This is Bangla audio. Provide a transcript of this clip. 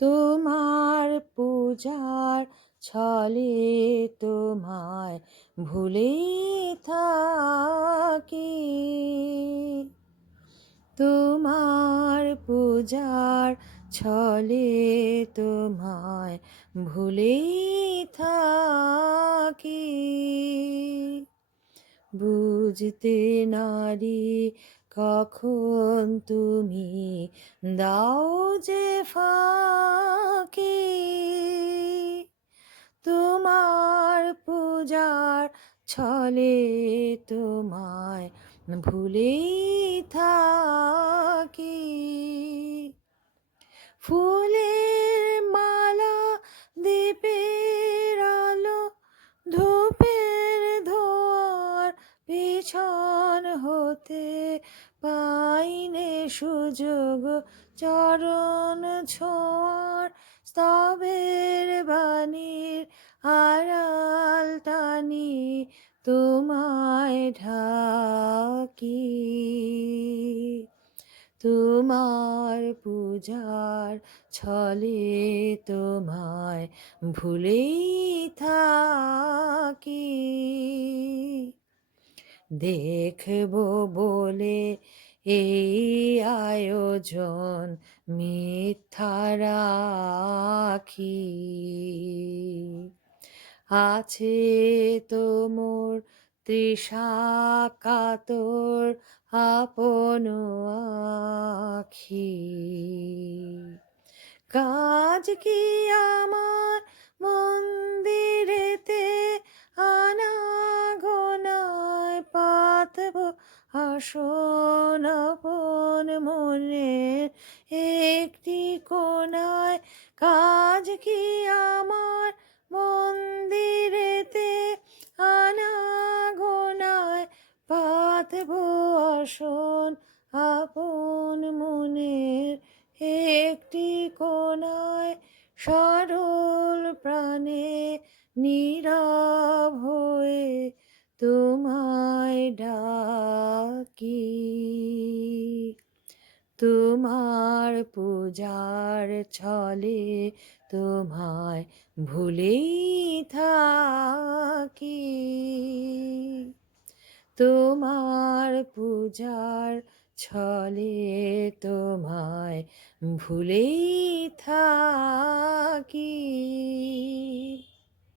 তোমার পূজার ছলে তোমায় ভুলে থাকি। তোমার পূজার ছলে তোমায় ভুলে থাকি। বুঝতে নারী কখন তুমি দাও যে ফাঁকি? তোমার পূজার ছলে তোমায় ভুলেই থাকি। ফুলের মালা দীপের আলো, ধূপের ধোয়ার পিছন হতে পাইনে সুযোগ, চরণ ছোঁয়ার স্তবের বাণীর আড়াল টানি, তোমায় ঢাকি। তোমার পূজার ছলে তোমায় ভুলেই থাকি দেখব বলে এই আয়োজন মিথ্যা রাখি। আছে তোমর তৃষা কাতর আপন আখি। কাজ কি আমার আসন আপন মনের একটি কোনায় কাজ কি আমার মন্দিরেতে? আনা গোনায় পাতব আসন আপন মনের, একটি কোনায় সরল প্রাণে নীরব তোমার পূজার ছলে তোমায় ভুলেই থাকি। তোমার পূজার ছলে তোমায় ভুলেই থাকি।